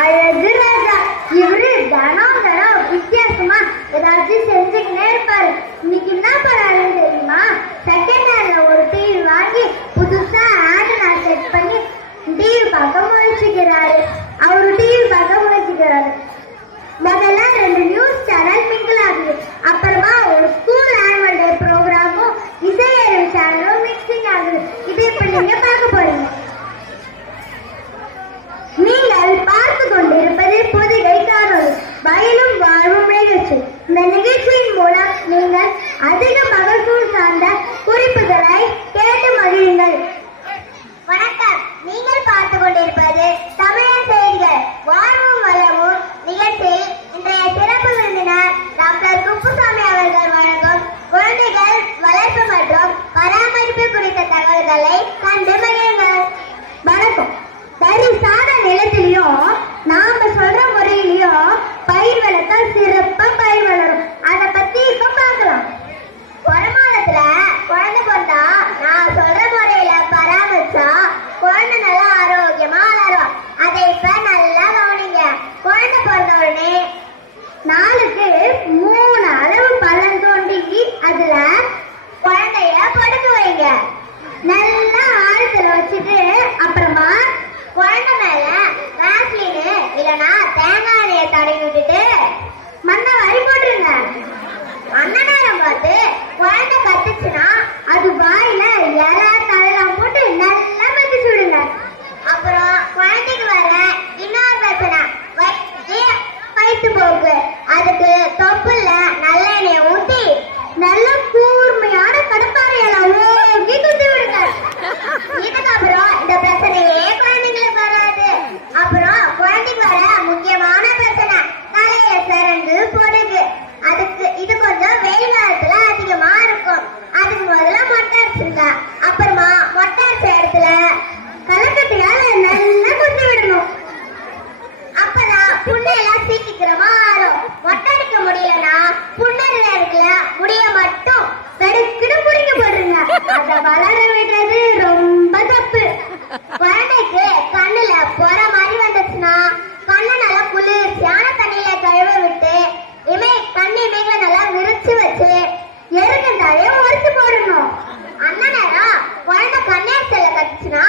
அழகு ராஜா. இவரு தனம் வித்தியாசமா ஏதாச்சும் செஞ்சுக்கிட்டே இருப்பாரு. இன்னைக்கு என்ன பண்ணாரு தெரியுமா? செகண்ட் ஹேண்ட்ல ஒரு டிவி வாங்கி புதுசா ஆண்டனா செட் பண்ணி டிவி பார்க்க முயற்சிக்கிறாரு. அவரு டிவி பார்க்க முயற்சிக்கிறாரு. முதல்ல 2 நியூஸ் சேனல் மிங்கிள் ஆகுது. அப்புறமா ஒரு ஸ்கூல் ஆனுவல் டே ப்ரோக்ராமும் இசையறிவு சேனலும் மிக்சிங் ஆகுது. இது இப்ப நீங்க பார்க்க போறீங்க. நீங்கள் பார்த்து கொண்டிருப்பது பொதிகை காணொலி வயலும் வாழ்வும் நிகழ்ச்சி. இந்த நிகழ்ச்சியின் மூலம் நீங்கள் அதிக மகசூல் சார்ந்த குறிப்புகளை கேட்டு மகிழுங்கள். வணக்கம். நீங்கள் பார்த்து கொண்டிருப்பது தமிழர் செய்திகள் வாழ்வும் வளமும் நிகழ்ச்சியில் இன்றைய சிறப்பு விருந்தினர் டாக்டர் குப்புசாமி அவர்கள் வழங்கும் குழந்தைகள் வளர்ப்பு மற்றும் பராமரிப்பு குறித்த தகவல்களை கண்டு மகிழுங்கள். வணக்கம். சரிசாத நிலத்திலையும் நாம சொல்ற முறையிலையும் பயிர் வளர்த்தா சிறப்பா பயிர் வளரும். அதை பத்தி இப்ப பார்க்கலாம். வருமானத்துல குழந்தை பிறந்தா நான் சொல்ற முறையில பராமரிச்சா குழந்தை நல்லா ஆரோக்கியமா வளரும். அதை இப்ப நல்லா கவனிங்க. குழந்தை பிறந்த உடனே நாளுக்கு 3 அளவு பள்ளம் தோண்டி அதுல குழந்தைய படுக்க வைங்க. நல்லா ஆழத்துல வச்சுட்டு அப்புறமா குழந்தை மேல வேஸ்லின் இல்லைன்னா தேங்காய் எண்ணெயை தடவி விட்டுட்டு மண்ணை வாரி போட்டுருங்க. அந்த நேரம் பார்த்து குழந்தை கத்துச்சுன்னா அது வாயில இலை தழலாம் போட்டு நல்லா மதிச்சு விடுங்க. அப்புறம் குழந்தைக்கு வர இன்னொரு பிரச்சனை வயிற்று போக்கு. அதுக்கு தொப்புல நல்லெண்ணெயை ஊற்றி நல்ல கூர்மையான கடப்பாறையெல்லாம் ஓங்கி குத்தி விடுங்க. இதுக்கப்புறம் இந்த பிரச்சனையே குழந்தைங்களுக்கு வராது. அப்புறம் குழந்தைக்கு வர முக்கியமான பிரச்சனை தலையில சிறந்து பொடுகு. அதுக்கு இது கொஞ்சம் வெயில் காலத்துல அதிகமா இருக்கும். அதுக்கு முதல்ல மொட்டை அடிச்சுங்க. அப்புறமா மொட்டை அடிச்ச இடத்துல களைக்கட்டையால நல்லா குத்தி விடணும். அப்பதான் புண்ணையெல்லாம் சீக்கிரமா ஆறும். மொட்டை அடிக்க முடியலன்னா புண்ணறில இருக்கிற முடிய மட்டும் பெருக்கிட்டு புடிக்க போடுங்க. அதை வளர விடுறது ரொம்ப தப்பு. குழந்தைக்கு கண்ணுல பொற மாதிரி வந்துச்சுன்னா கண்ணை நல்லா குளிர்ச்சியான தண்ணியில கழுவ விட்டு தண்ணி மேல நல்லா விரிச்சு வச்சு எருக்கந்தாழைய உரிச்சு போடணும். அந்த நேரம் குழந்தை கண்ணீர் செல்ல கட்டுச்சுன்னா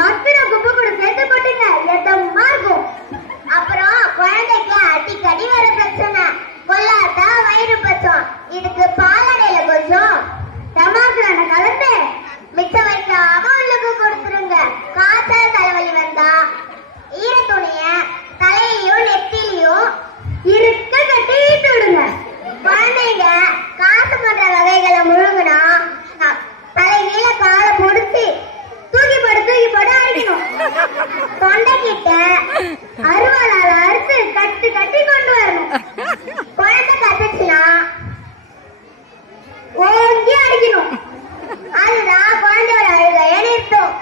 மக்கின குப்பை கூட சேர்த்து போட்டுங்க. எதமா இருக்கும். அப்புறம் குழந்தைக்கு அடிக்கடி வர பிரச்சனை கொல்லாட்டா வயிறு பச்சம். இதுக்கு பாலடையில கொஞ்சம் டமாக்ரான கலந்து மிச்ச வைக்காம உள்ளுக்கு கொடுத்துருங்க. காய்ச்சல் தலைவலி வந்தா ஈர துணிய தலையிலையும் நெத்திலையும் இருக்க கட்டி ஈட்டு விடுங்க. குழந்தைங்க காசு பண்ற வகைகளை முழுங்குனா தலைகீழ காலை முடிச்சு தூக்கி போட்டு அடிக்கணும். தொண்டை கிட்ட அருவாளால அறுத்து கட்டி கொண்டு வரணும். குழந்தை கத்துச்சுன்னா ஓங்கி அடிக்கணும். அதுதான் குழந்தையோட அழுகைய நிறுத்தும்.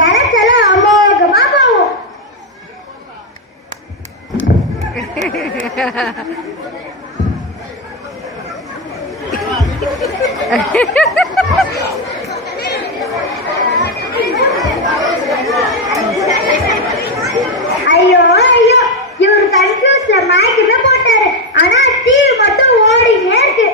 தனச்சலும் அமோகமா போகும். ஐயோ இவரு கன்ஃபியூஸ்ல மயக்கமே போட்டாரு. ஆனா டிவி மட்டும் ஓடினே இருக்கு.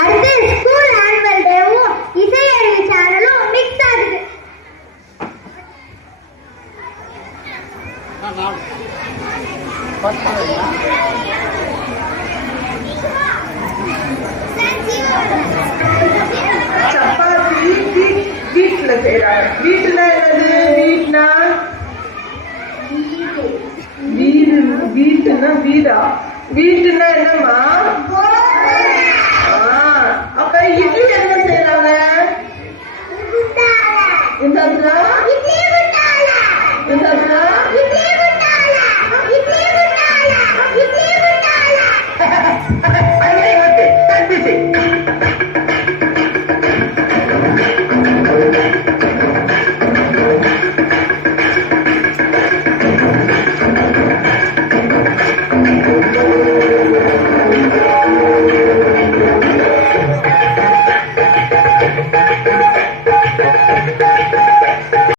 அடுத்து ஸ்கூல் ஆனுவல் டேவும் இசையறிவு சேனலும் மிக்ஸ் ஆகுது. சப்பாத்தி வீட்டுல செய்யறாங்க. வீட்டுல என்னது? வீட்டுனா வீடா? வீட்டுனா என்னமா? அப்ப இட்லி என்ன செய்யறாங்க? இந்த